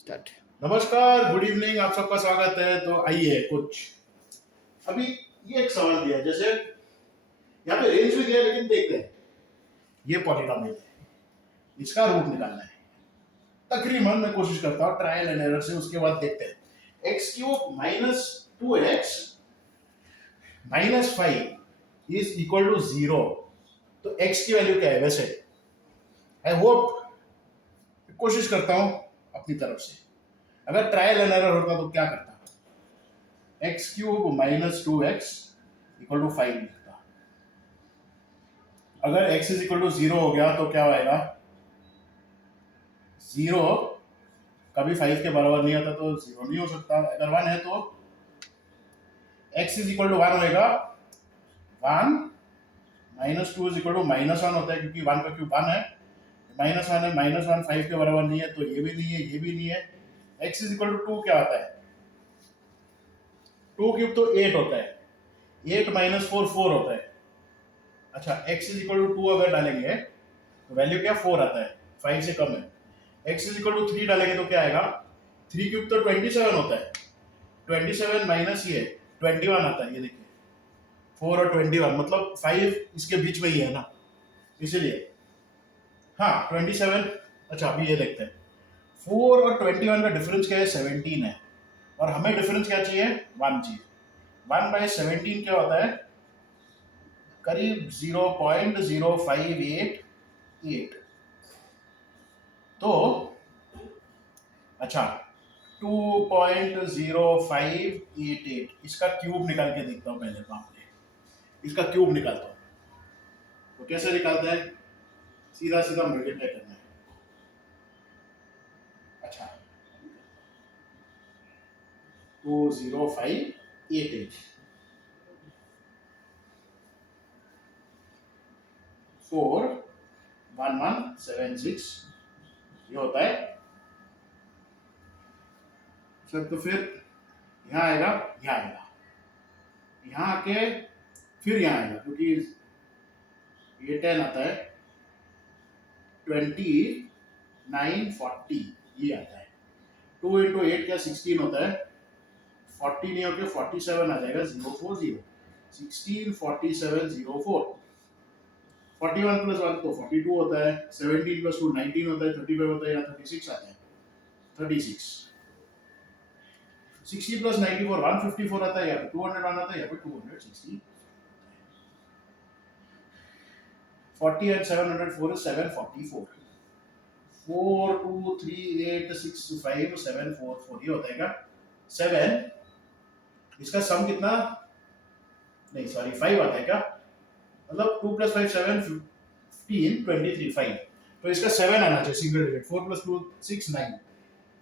Start. नमस्कार, good evening, आप सबका स्वागत है। तो आइए कुछ अभी ये एक सवाल दिया है, जैसे यहाँ पे रेंज भी दिया है, लेकिन देखते हैं। ये पॉलिनॉमियल है, इसका रूट निकालना है। तकरीबन मैं कोशिश करता हूँ ट्रायल एंड एरर से, उसके बाद देखते हैं। X cube minus 2x minus 5 is equal to 0। तो x की वैल्यू क्या है वैसे? आई होप, कोशिश करता हूँ अपनी तरफ से। अगर ट्रायल एंड एरर होता तो क्या करता? X cube minus 2x equal to 5 लिखता। अगर x इज इक्वल टू 0 हो गया तो क्या होएगा? 0 कभी 5 के बराबर नहीं आता, तो 0 नहीं हो सकता। अगर 1 है तो x इज इक्वल टू 1 होएगा। 1 minus 2 is equal to minus 1 होता है, क्योंकि 1 का क्यूब 1 है। माइनस 1 है, माइनस 1 5 के बराबर नहीं है, तो ये भी नहीं है, ये भी नहीं है। x इज इक्वल टू 2 क्या आता है? 2 क्यूब तो 8 होता है। 8 माइनस 4 4 होता है। अच्छा, x इज इक्वल टू 2 अगर डालेंगे तो वैल्यू क्या 4 आता है, 5 से कम है। x इज इक्वल टू 3 डालेंगे तो क्या आएगा? 3 क्यूब तो 27 होता है। 27 माइनस ये 21 आता है, ये देखिए। 4 और 21 मतलब 5 इसके बीच में ही है ना, इसीलिए। हाँ 27। अच्छा, अभी ये देखते हैं। 4 और 21 का डिफरेंस क्या है? 17 है। और हमें डिफरेंस क्या चाहिए? 1 चाहिए। 1 बाय 17 क्या होता है? करीब 0.0588। तो अच्छा, 2.0588, इसका क्यूब निकाल के देखता हूँ पहले। बाप रे, इसका क्यूब निकालता हूँ। तो कैसे निकालता है? सीधा सीधा मल्टीप्लाई करना है। अच्छा, 20588 41176 ये होता है सर। तो फिर यहाँ आएगा, यहाँ आएगा, यहाँ आके फिर यहाँ आएगा, क्योंकि ये 10 आता है। 2940 ये आता है। 2 इंटू 8 क्या 16 होता है। 40 नहीं होकर 47 आ जाएगा। 040 164704। 41 प्लस 1 तो 42 होता है। 17 प्लस 2 19 होता है। 35 होता है या 36 आता है। 36 60 प्लस 94 154 आता है, या फिर 201 आता है, या फिर 260। 40 and 704 is 744। 4 2 3 8 6 5 7 4 4 ये होता है क्या 7। इसका सम कितना? नहीं सॉरी 5 आता है क्या? मतलब 2 प्लस 5 7 15 23 5। तो इसका 7 आना चाहिए सिंगल डिजिट। 4 प्लस 2 6 9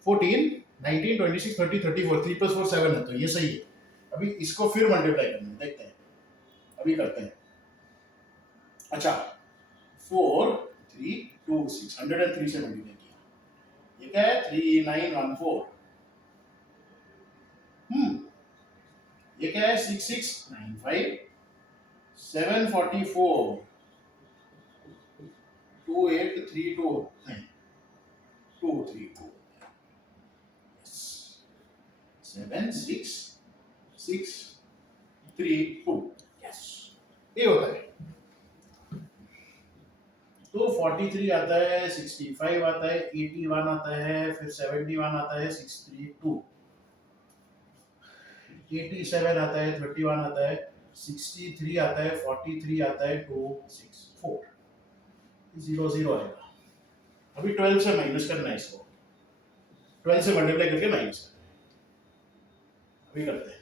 14 19 26 30 34 3 प्लस 4 7 है, तो ये सही है। अभी इसको फिर मल्टीप्लाई करना है, देखते हैं। अभी करते हैं। अच्छा, 4 3 2 6 103 से मल्टीप्लाई किया। ये क्या है? 3914। ये क्या है? 6695 744 2832 नहीं 232 76632 यस, ये होता है। तो 43 आता है, 65 आता है, 81 आता है, फिर 71 आता है, 632 87 आता है, 31 आता है, 63 आता है, 43 आता है, 264 0 0 आएगा। अभी 12 से माइनस करना है इसको। 12 से मल्टीप्लाई करके माइनस करना है। अभी करते हैं।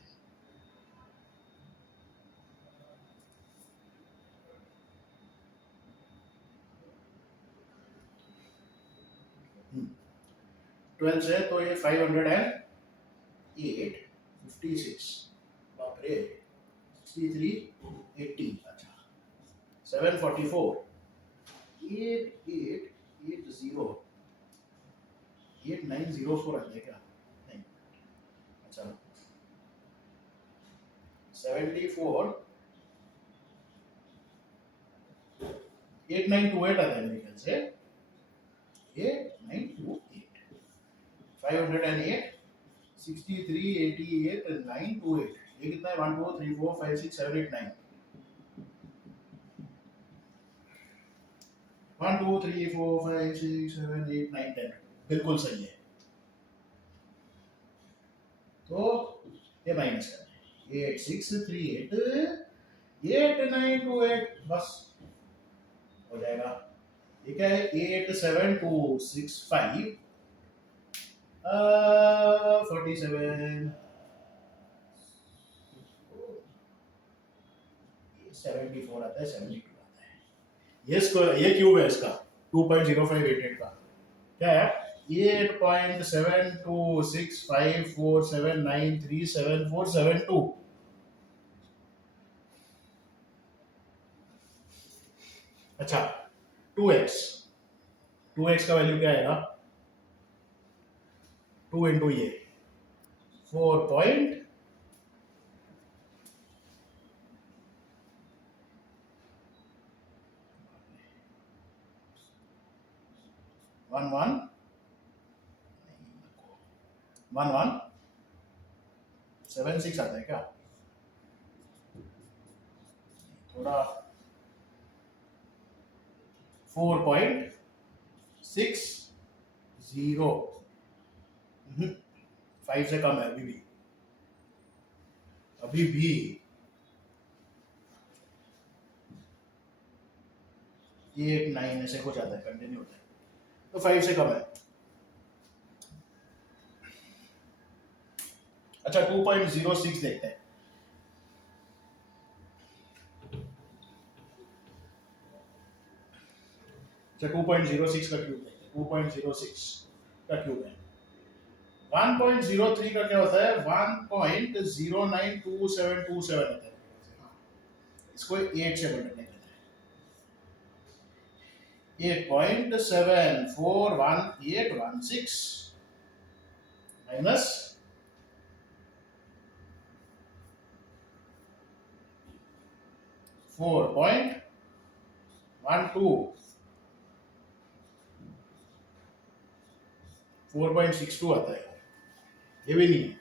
12 से तो ये 508 56 बाप रे 63 80 अच्छा 744 8880 8904 आता है क्या? नहीं, अच्छा 74 8928 आता है मेरे ख्याल से। 8928 508 63 88 928 ये कितना है 1 2 3 4 5 6 7 8 9 1 2 3 4 5 6 7 8 9 10 बिल्कुल सही है। तो ये माइनस करना है 8638 8928 बस हो जाएगा। ठीक है 87265 47 74 आता है 72 आता है। ये क्यूब है इसका 2.0588 का क्या है 8.726547937472। अच्छा 2x 2x का वैल्यू क्या आएगा 2 इंटू ये 4.11 1176 आता है क्या थोड़ा 4.60 5 से कम है अभी भी 8 9 ऐसे कुछ आता है कंटिन्यू होता है तो 5 से कम है। अच्छा 2.06 देखते हैं। अच्छा 2.06 का क्यूब देखते हैं 2.06 का क्यूब है 1.03 का क्या होता है 1.092727 होता है इसको 8 से मल्टीप्लाई करते हैं 8.741816 माइनस 4.12 4.62 आता है ये भी नहीं है।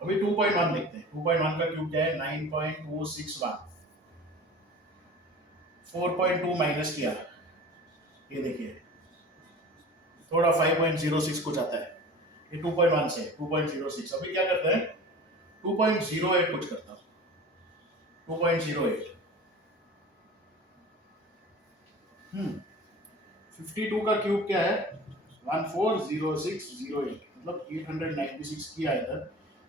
अभी 2.1 देखते हैं 2.1 का क्यूब क्या है 9.261 4.2 माइनस किया ये देखिए थोड़ा 5.06 कुछ आता है ये 2.1 से 2.06 अभी क्या करते हैं 2.08 कुछ करता हूँ 2.08 52 का क्यूब क्या है 140608 मतलब 896 किया इधर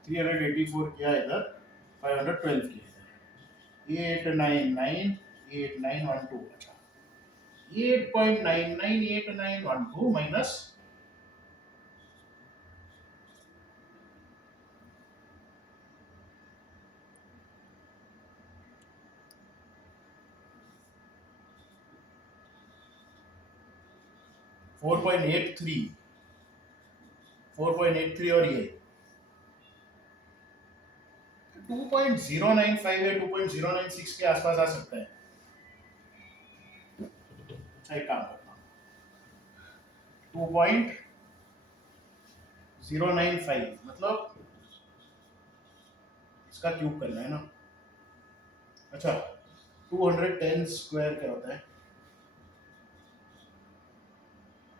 384 किया इधर 512 किया इधर 8998912 अच्छा 8.998912 माइनस 4.83 और ये 2.095 या 2.096 के आसपास आ सकता है। अच्छा एक काम करता हूँ 2.095 मतलब इसका क्यूब करना है ना। अच्छा 210 स्क्वायर क्या होता है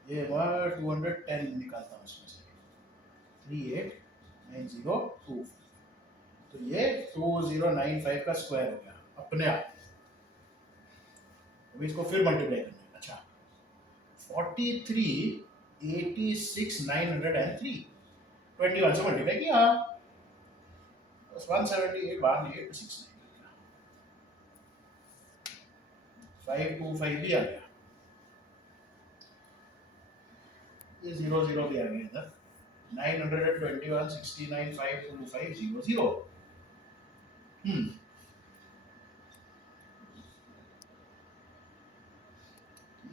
ये 210 निकालता हूँ इसमें से 389025 तो ये 2095 का स्क्वायर हो गया अपने आप। अभी इसको फिर मल्टीप्लाई करना है। अच्छा 4386903 21 से मल्टीप्लाई किया बस 178 बाहर लिए 269 525 भी आ गया ये 00 भी आ गया इधर 921 69 525 00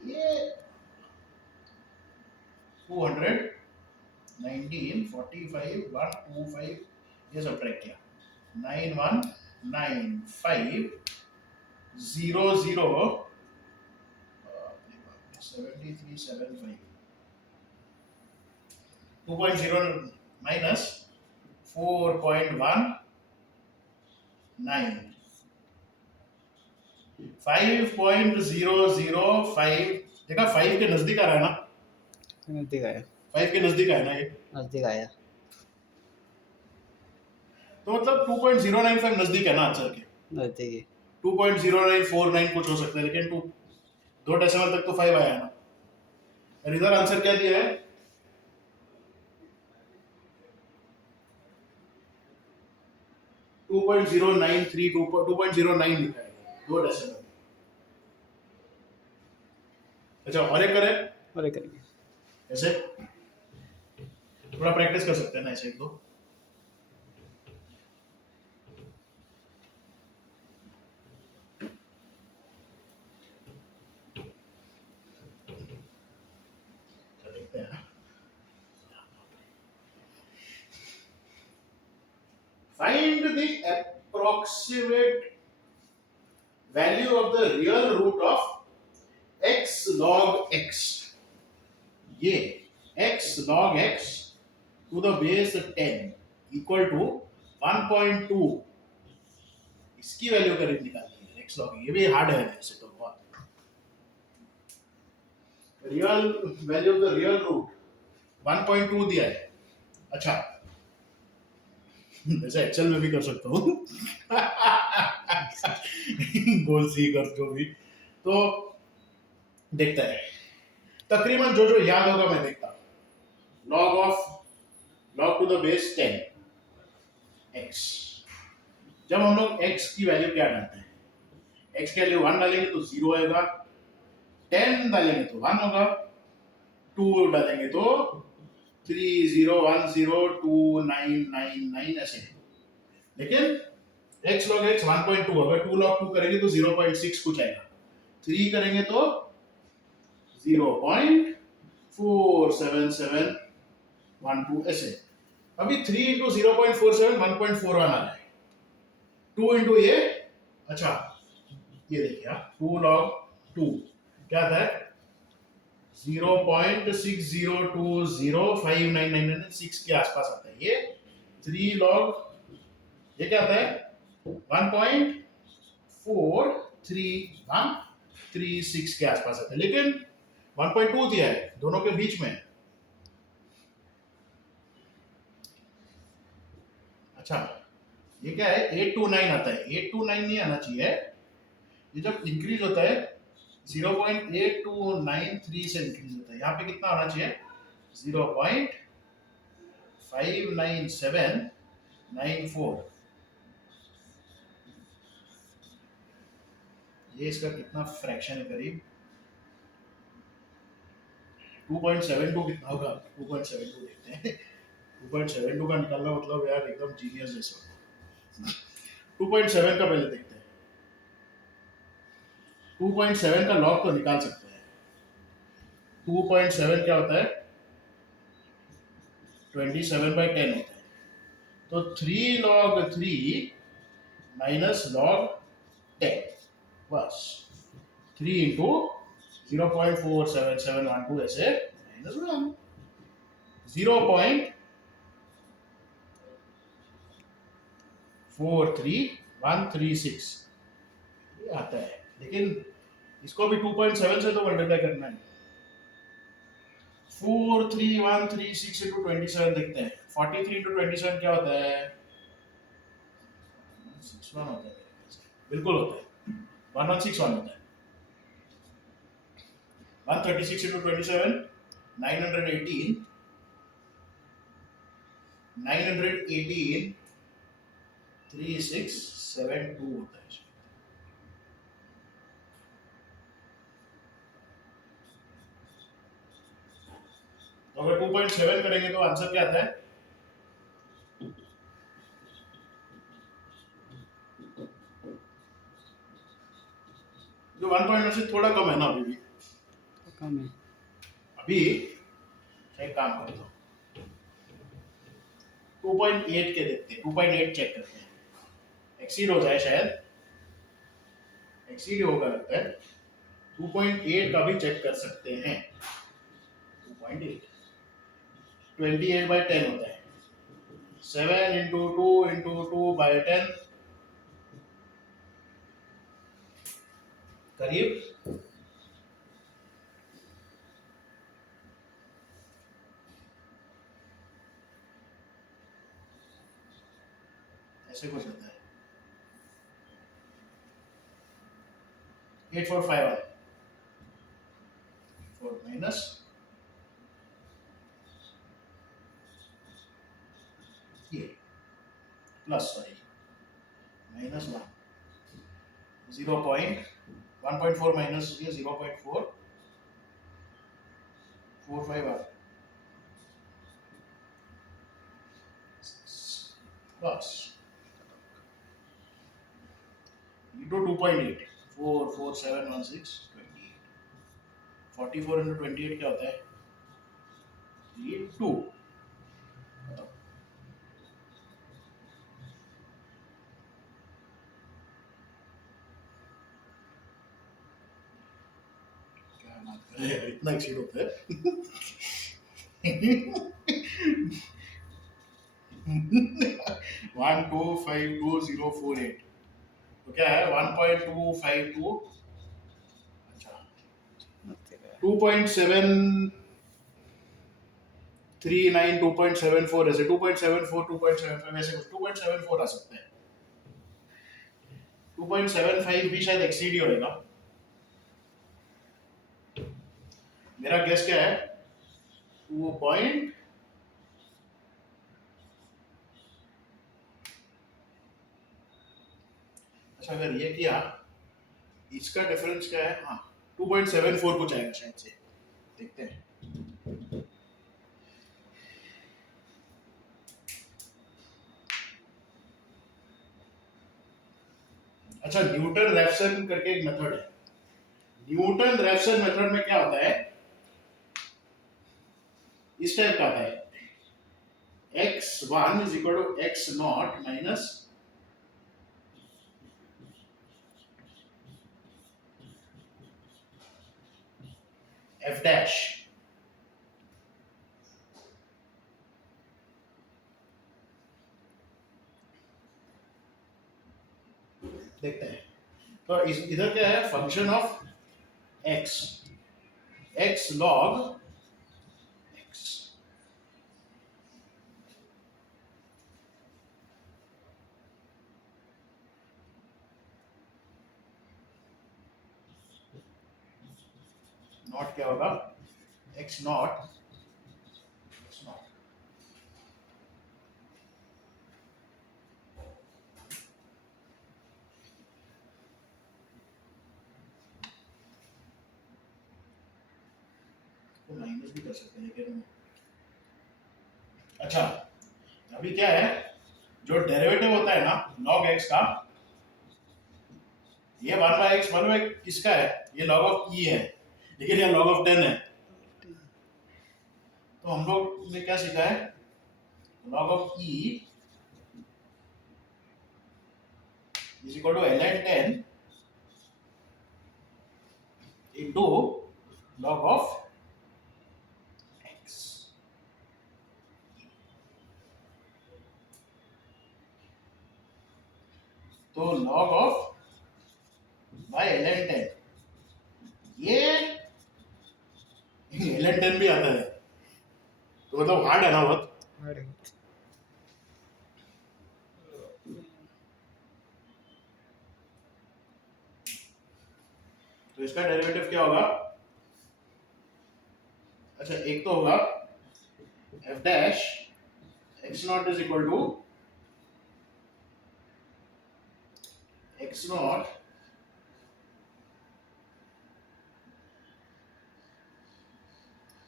ये 219 45 125 ये सब ट्रैक किया 9195 00 7375 2.0 माइनस 4.19 5.005 देखा 5 के नजदीक आ रहा है ना, नजदीक आया 5 के नजदीक आया ना ये, नजदीक आया। तो मतलब 2.095 नजदीक है ना आंसर के। नजदीक है। 2.0949 कुछ हो सकता है, लेकिन दो डेसिमल तक तो 5 आया है ना। और इधर आंसर क्या दिया है, 2.093 2.09 लिखा है, दो डेसिमल। अच्छा और एक करें और एक करेंगे। ऐसे, थोड़ा प्रैक्टिस कर सकते हैं ना ऐसे एक दो। अच्छा, देखते हैं। Find the approximate value of the real root of x log x. ये x log x to the base 10 equal to 1.2, इसकी वैल्यू करीब निकालनी है x log। ये भी हार्ड है वैसे तो बहुत। Real value of the real root 1.2 दिया है। अच्छा वैसे एक्सेल में भी कर सकता हूँ गोल सी कर जो भी, तो देखता है तकरीबन जो जो याद होगा मैं देखता हूँ। log to the base 10 x, जब हम लोग x की वैल्यू क्या डालते हैं, x के लिए 1 डालेंगे तो 0 आएगा, 10 डालेंगे तो 1 होगा, 2 डालेंगे तो 30102999 ऐसे। लेकिन x log x 1.2, अगर 2 log 2 करेंगे तो 0.6 कुछ आएगा, 3 करेंगे तो 0.47712 ऐसे। अभी 3 इंटू 0.47 1.41 आ रहा है, 2 इंटू ये, अच्छा ये देखिए 2 log 2 क्या आता है 0.60205999 के आसपास आता है ये। 3 log ये क्या आता है 1.43136 के आसपास आता है, लेकिन 1.2 दिया है दोनों के बीच में। अच्छा ये क्या है 829 आता है, 829 नहीं आना चाहिए, ये जब इंक्रीज होता है 0.8293 से इंक्रीज होता है, यहाँ पे कितना आना चाहिए 0.59794। ये इसका कितना फ्रैक्शन है करीब 2.72 कितना होगा, 2.72 देखते हैं। 2.72 का निकालना मतलब यार एकदम जीनियस जैसा। 2.7 का पहले देखते हैं, 2.7 का लॉग तो निकाल सकते हैं। 2.7 क्या होता है 27/10 होता है, तो 3 log 3 माइनस log 10 बस 3 इंटू 0.47712 ऐसे माइनस 1 0.43136 ये आता है, लेकिन इसको भी 2.7 से तो मल्टीप्लाई करना है। 43136 इंटू 27 देखते हैं, 43 इंटू 27 क्या होता है 61 होता है, बिल्कुल होता है 1161 होता है। 136 इंटू 27 918 3672 होता है। तो अगर 2.7 करेंगे तो आंसर क्या आता है जो 1 से थोड़ा कम है ना, अभी भी कम है। अभी एक काम करता हूँ 2.8 के देखते हैं, 2.8 चेक करते हैं, एक्सीड हो जाए शायद, एक्सीड होगा लगता है। 2.8 का भी चेक कर सकते हैं, 2.8 28/10 होता है। 7 इंटू 2 इंटू 2/10 करीब ऐसे कुछ होता है। 8451 4 माइनस ये प्लस सॉरी माइनस 1 1.4 माइनस ये 0.445 प्लस into 2.8 44716 28 44 into 28 क्या होता है? ये 2 क्या बात कर रहे हैं, इतना एक्सीड होता है। 1252048 तो क्या है 1.252 अच्छा 2.739 2.74 ऐसे 2.74 2.75 ऐसे कुछ 2.74 आ सकता है। 2.75 भी शायद एक्सीड ही होगा। मेरा गेस क्या है 2 पॉइंट अच्छा अगर ये किया इसका डिफरेंस क्या है हाँ 2.74 कुछ आएगा शायद से देखते हैं। अच्छा न्यूटन रैफसन करके एक मेथड है। न्यूटन रैफसन मेथड में क्या होता है इस टाइप का आता है x1 is equal to x naught minus f dash देखते हैं। तो इधर क्या है function of x x log x not क्या होगा x नॉट तो माइनस भी कर सकते हैं लेकिन अच्छा अभी क्या है जो डेरिवेटिव होता है ना log x का ये 1/x 1 किसका है ये log ऑफ e है लेकिन ये log ऑफ 10 है। तो हम लोग ने क्या सीखा है log of e is equal to ln 10 into log of x तो log of by ln 10 ये ln 10 भी आता है तो मतलब हार्ड है ना बहुत। तो इसका डेरिवेटिव क्या होगा अच्छा एक तो होगा f dash x naught is equal to x naught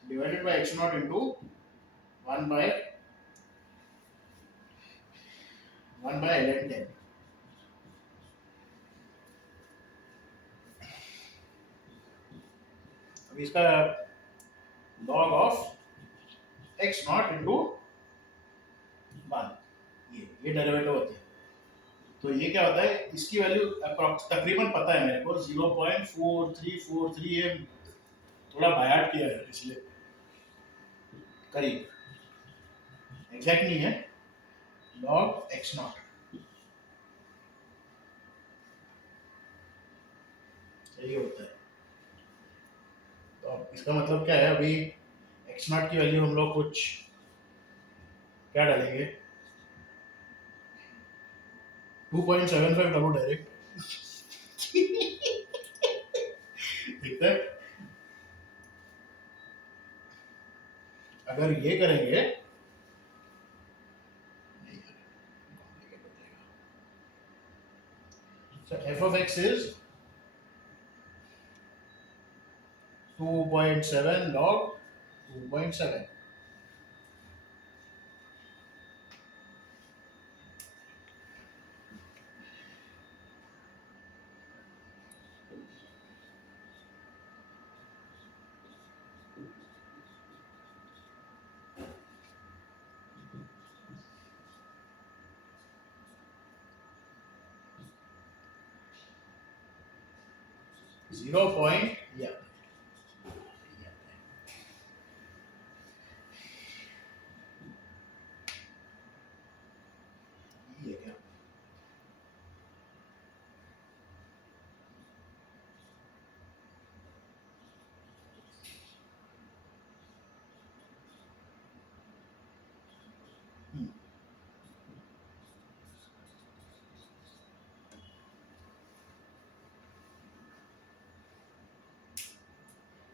divided by x naught into 1 by ln 10 अब इसका log of x naught into 1 ये डेरिवेटिव होते हैं। तो ये क्या होता है इसकी वैल्यू तकरीबन पता है मेरे को 0.4343 है थोड़ा बायाट किया है इसलिए करीब एग्जैक्ट नहीं है, log x नॉट, यही होता है। तो अब इसका मतलब क्या है, अभी x नॉट की वैल्यू हम लोग कुछ क्या डालेंगे, 2.75 डालो डायरेक्ट। ठीक है, अगर ये करेंगे so f of x is 2.7 log 2.7। Zero point ये क्या,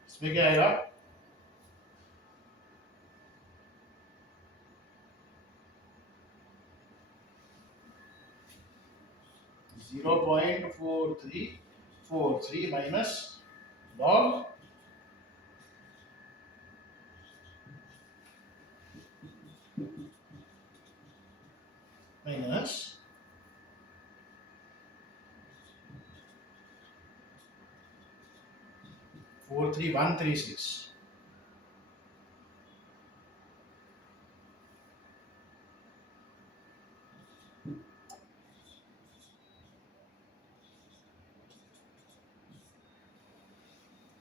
इसमें क्या आएगा, zero point four three minus log minus 43136।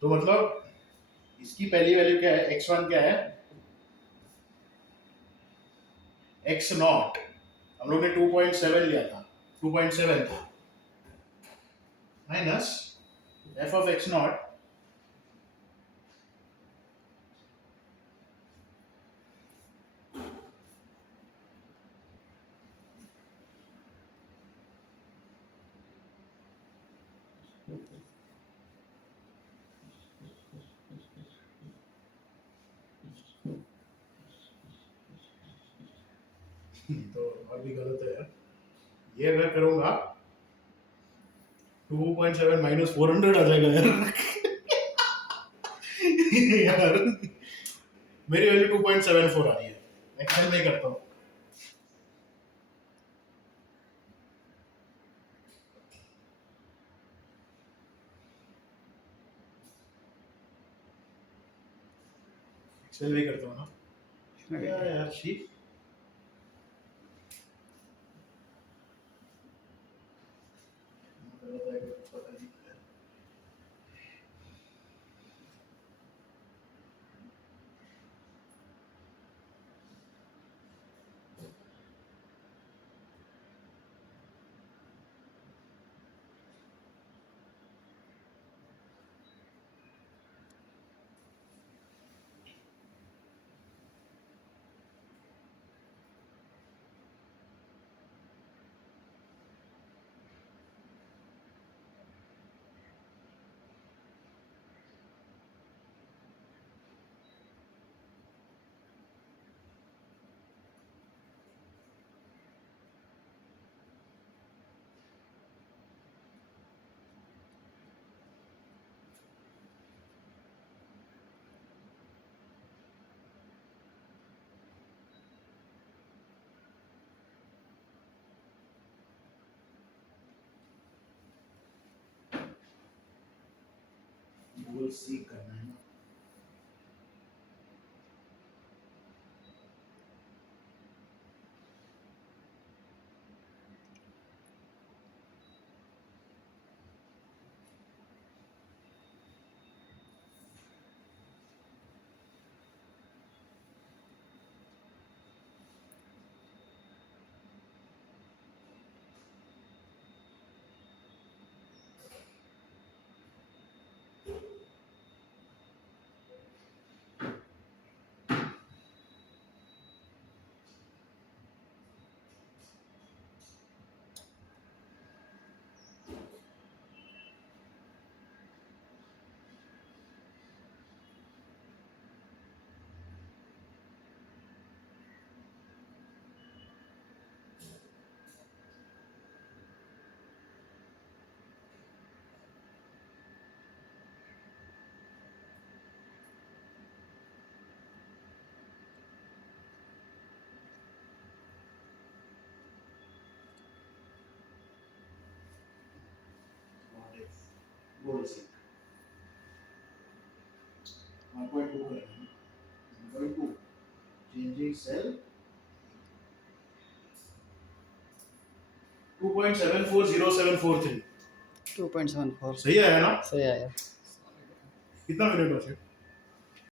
तो मतलब इसकी पहली वैल्यू क्या है, x1 क्या है, x नॉट हम लोग ने 2.7 लिया था, 2.7 था, minus f of x not तो और भी गलत है यार, ये अगर करूंगा 2.7 माइनस 400 आ जाएगा यार। यार मेरी वैल्यू 2.74 आ रही है, एक्सेल में ही करता हूँ। एक्सेल में ही करता हूँ ना इसमें क्या है? यार शी, गूगल सीख करना है ना। सेल 2.740743 2.74 सही आया ना? सही आया। कितना मिनट हो से